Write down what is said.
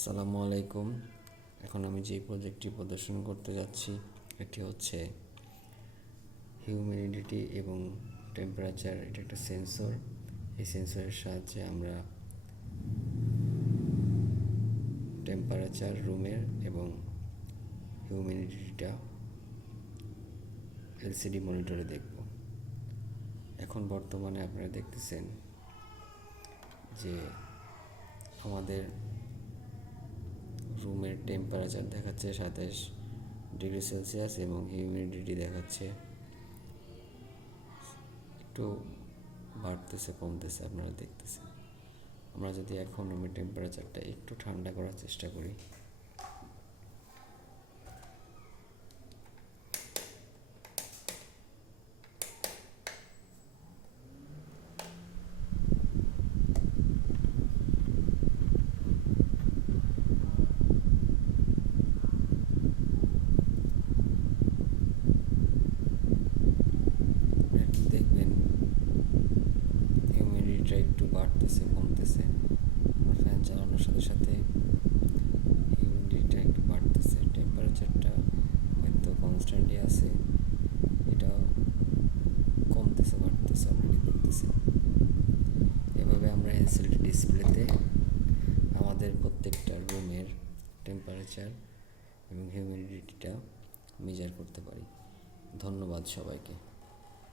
আসসালামু আলাইকুম। এখন আমি যে প্রজেক্টটি প্রদর্শন করতে যাচ্ছি এটি হচ্ছে হিউমিডিটি এবং টেম্পারেচার। এটা একটা সেন্সর। এই সেন্সরের সাহায্যে আমরা টেম্পারেচার রুমের এবং হিউমিডিটিটা এলসিডি মনিটরে দেখব। এখন বর্তমানে আপনারা দেখতেছেন যে আমাদের রুমের টেম্পারেচার দেখাচ্ছে 27°C এবং হিউমিডিটি দেখাচ্ছে একটু বাড়তেছে কমতেছে, আপনারা দেখতেছেন। আমরা যদি এখন রুমের টেম্পারেচারটা একটু ঠান্ডা করার চেষ্টা করি, দেখবেন হিউমিডিটিটা একটু বাড়তেছে কমতেছে। ফ্যান চালানোর সাথে সাথে হিউমিডিটিটা একটু বাড়তেছে। টেম্পারেচারটা হয়তো কনস্ট্যান্টই আছে, এটা কমতেছে বাড়তেছে অলরেডি করতেছে। এভাবে আমরা এলসিডি ডিসপ্লেতে আমাদের প্রত্যেকটা রুমের টেম্পারেচার এবং হিউমিডিটিটা মেজার করতে পারি। ধন্যবাদ সবাইকে।